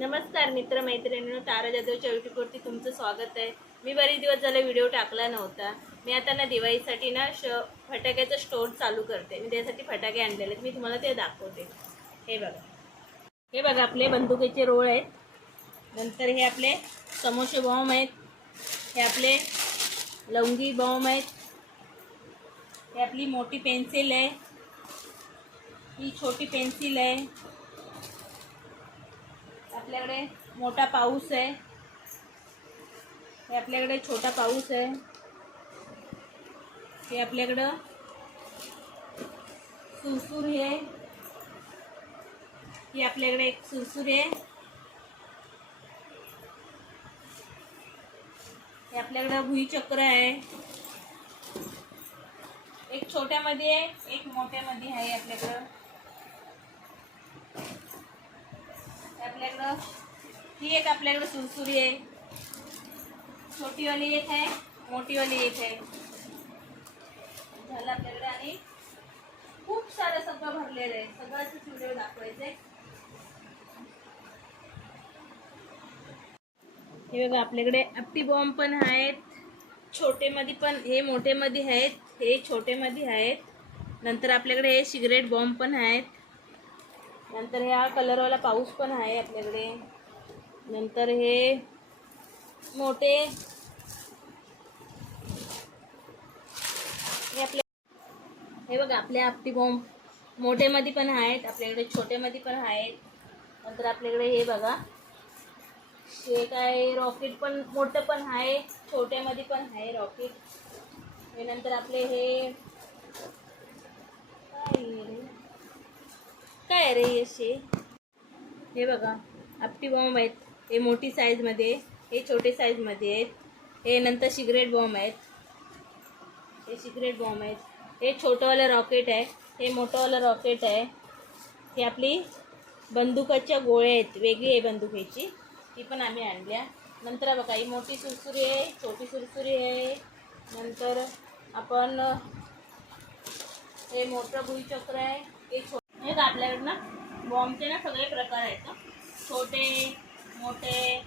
नमस्कार मित्र मैत्रिणींनो, तारा जाधवच्या यूट्यूबवरती तुमचं स्वागत आहे। मी बरेच दिवस झाले व्हिडिओ टाकला नव्हता। मी आता ना दिवाळीसाठी ना फटाक्याचं स्टोर चालू करते। मी त्यासाठी फटाके आणलेले आहेत, मी तुम्हाला ते दाखवते। हे बघा आपले बंदुकीचे रोळ आहेत, नंतर हे आपले समोसे बॉम्ब आहेत, हे आपले लवंगी बॉम्ब आहेत, हे आपली मोठी पेन्सिल आहे, ही छोटी पेन्सिल आहे, आपल्याकडे मोठा पाऊस आहे, हे आपल्याकडे छोटा पाऊस आहे, हे आपल्याकडे सुरसुर आहे, ही आपल्याकडे एक सुरसुर आहे, हे आपल्याकडे भुईचक्र आहे, एक छोट्यामध्ये आहे एक मोठ्यामध्ये आहे, आपल्याकडे ही एक आपल्याकडे सुरसुरी आहे, छोटीवाली एक आहे, मोठीवाली एक आहे, झालं आपल्याकडे। आणि खूप सारं सगळं भरलेलं आहे, सगळ्याच व्हिडिओ दाखवायचे। हे बघा आपल्याकडे आपटी बॉम्ब पण आहेत, छोटेमध्ये पण, हे मोठेमध्ये आहेत, हे छोटेमध्ये आहेत, नंतर आपल्याकडे हे सिगरेट बॉम्ब पण आहेत, नंतर हा कलरवाला पाऊस पण आहे आपल्याकडे, नंतर हे मोठे हे बघा आपले आपटी बॉम्ब मोठेमध्ये पण आहेत, आपल्याकडे छोटेमध्ये पण आहेत, नंतर आपल्याकडे हे बघा हे काय रॉकेट पण मोठं पण आहे, छोट्यामध्ये पण आहे रॉकेट, हे नंतर आपले हे काय रे असे, हे बघा आपटी बॉम्ब आहेत, हे मोठी साईजमध्ये, हे छोटे साईजमध्ये आहेत, हे नंतर सिगरेट बॉम्ब आहेत, हे सिगरेट बॉम्ब आहेत, हे छोटंवालं रॉकेट आहे, हे मोठंवालं रॉकेट आहे, ही आपली बंदुकाच्या गोळ्या आहेत, वेगळी आहे बंदुकीची, ती पण आम्ही आणल्या। नंतर बघा ही मोठी सुरसुरी आहे, छोटी सुरसुरी आहे, नंतर आपण हे मोठं भुईचक्र आहे, हे आपल्याकडे ना बॉम्बचे ना सगळे प्रकार आहेत, छोटे मोठे,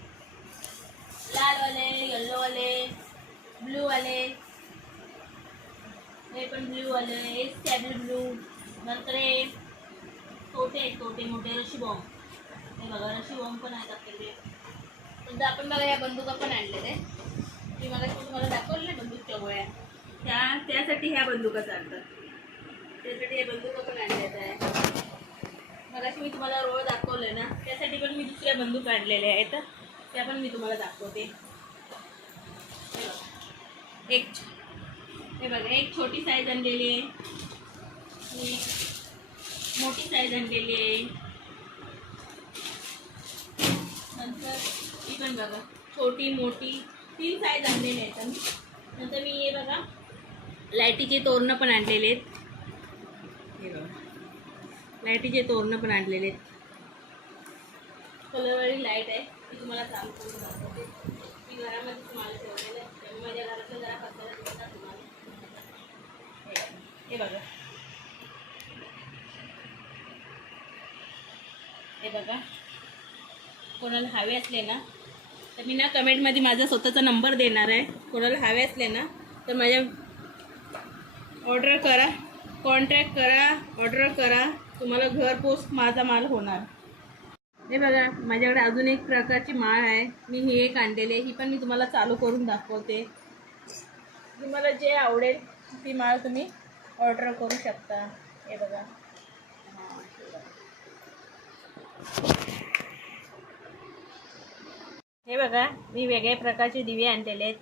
लालवाले, येल्लोवाले, ब्लूवाले, हे पण ब्लूवाले, हे स्काय ब्लू, नंतर हे छोटे मोठे रशी बॉम्ब, हे बघा रशी बॉम्ब पण आहेत आपल्याकडे। नंतर आपण बघा या बंदुका पण आणलेल्या आहे, की मला तुम्हाला दाखवलं ना बंदूकच्या गोळ्या, त्यासाठी ह्या बंदुका चालतात, त्यासाठी हे बंदुका पण आणलेल्या आहे। मगाशी मी तुम्हाला रोळ दाखवले ना, त्यासाठी पण मी दुसऱ्या बंदूक आणलेल्या आहेत, त्या पण मी तुम्हाला दाखवते। हे बघा एक छोटी साईज आणलेली आहे, एक मोठी साईज आणलेली आहे, नंतर ही पण बघा छोटी मोठी 3 साईज आणलेले आहेत। नंतर मी हे बघा लाईटीचे तोरणं पण आणलेले आहेत, हे बघा लाईटीचे तोरणं पण आणलेले आहेत, कलरवाली लाईट आहे, ती तुम्हाला चालू करून दाखवते। मी घरामध्ये तुम्हाला ठेवलेलं आहे, माझ्या घरातलं जरा पत्त्याला दिसतात तुम्हाला, हे बघा हे बघा कोणाला हवे असले ना तर मी ना कमेंटमध्ये माझा स्वतःचा नंबर देणार आहे, कोणाला हवे असले ना तर माझ्या ऑर्डर करा, कॉन्टॅक्ट करा, ऑर्डर करा, तुम्हाला घरपोच माझा माल होणार। हे बघा माझ्याकडे अजून एक प्रकारची माळ आहे, मी ही एक आणलेली आहे, ही पण मी तुम्हाला चालू करून दाखवते। तुम्हाला जे आवडेल ती माळ तुम्ही ऑर्डर करू शकता। हे बघा हे बघा मी वेगळ्या प्रकारचे दिवे आणलेले आहेत।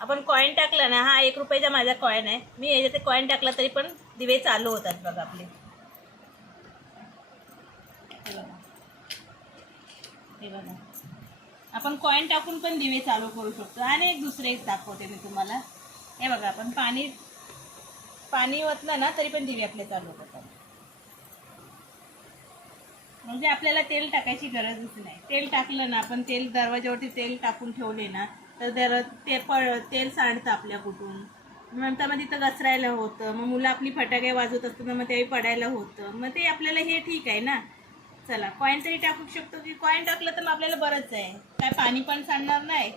आपण कॉईन टाकला ना, हा 1 रुपयाचा माझा कॉईन आहे, मी याच्यात कॉईन टाकला तरी पण दिवे चालू होतात बघा आपले। हे बघा आपण कॉईन टाकून पण दिवे चालू करू शकतो। आणि एक दुसरे एक दाखवते मी तुम्हाला, हे बघा आपण पाणी ओतलं ना तरी पण दिवे आपले चालू होतात, म्हणजे आपल्याला तेल टाकायची गरजच नाही। तेल टाकलं ना, आपण तेल दरवाजावरती तेल टाकून ठेवले ना तर तेल सांडतं आपल्या कुठून, नंतर मग तिथं घसरायला होतं, मग मुलं आपली फटाके वाजवत असतात मग ते पडायला होतं, मग ते आपल्याला हे ठीक आहे ना, चला कॉईन तरी टाकू शकतो की कॉईन टाकलं तर मग आपल्याला बरंच आहे, काय पाणी पण सांडणार नाही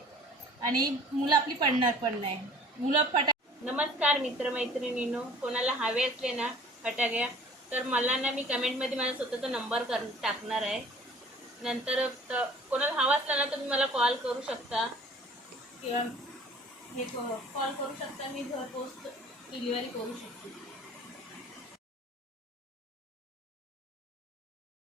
आणि मुलं आपली पडणार पण नाही. मुलं नमस्कार मित्रमैत्रिणींनो, कोणाला हवे असले ना फटाक्या तर मला ना मी कमेंटमध्ये माझा स्वतःचा नंबर टाकणार आहे. नंतर कोणाला हवा असला ना तुम्ही मला कॉल करू शकता किंवा हे कॉल करू शकता, मी घरपोच डिलिव्हरी करू शकते.